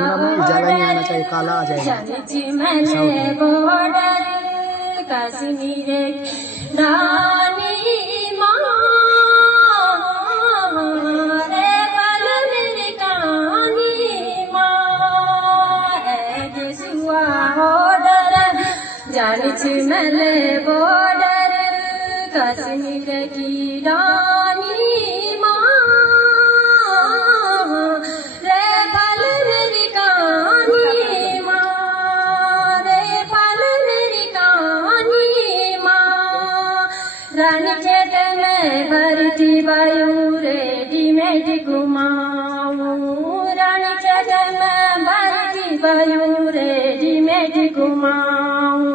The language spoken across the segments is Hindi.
कैमरा में ज्यादा नहीं आना चाहिए, काला आ जाएगा। बॉर्डर कश्मीर रानी माँ रे पल मेरी कहानी माँ सुआ बॉर्डर जानी मैंने बॉर्डर कश्मीर की रानी माँ रे पल मेरी कहानी माँ रे पल मेरी कहानी माँ रानी खेत में भरती वायु रेडीमेड घुमाऊं रानी खेत में भरती वायु रेडीमेड घुमाऊं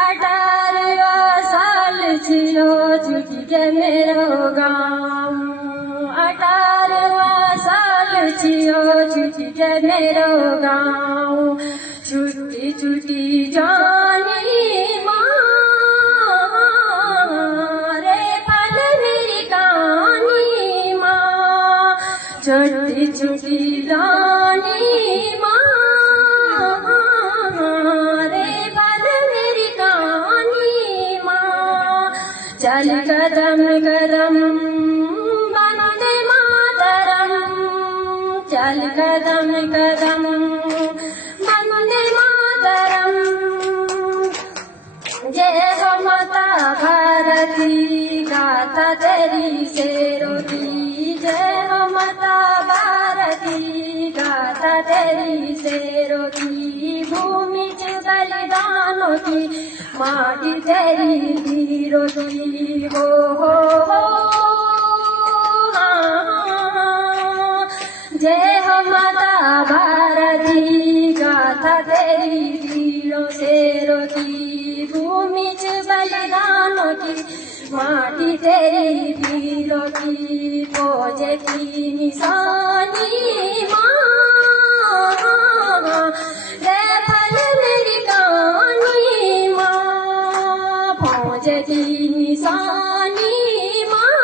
18वां साल छियो छुट्टी के मेरो गाँव 18वां साल छियो छुट्टी के मेरो गाँव छुट्टी छुट्टी जानी माँ रे पल मेरी कहानी माँ छुट्टी छुट्टी जानी माँ रे पल मेरी कहानी माँ चल कदम कदम वंदे मातरम चल कदम कदम वंदे मातरम जय हो माता भारती गाथा तेरी शेरों की जय हो माता भारती गाथा तेरी शेरों की भूमि के बलिदानों की माटी तेरी वीरों की हो हाँ। जय हो माता भारती गाथा तेरी वीरों शेरों की भूमि के बलिदानों की माटी तेरी वीरों की फौज की निशानी माँ रे पल मेरी कहानी माँ फौज की निशानी माँ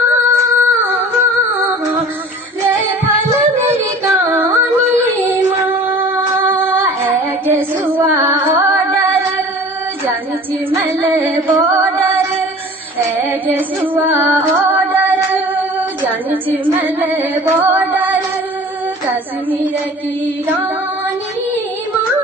रे पल मेरी कहानी माँ एक सुआ ऑर्डर जानी मैंने बॉर्डर एक सुआ ऑर्डर जानी मैंने बॉर्डर कश्मीर की रानी माँ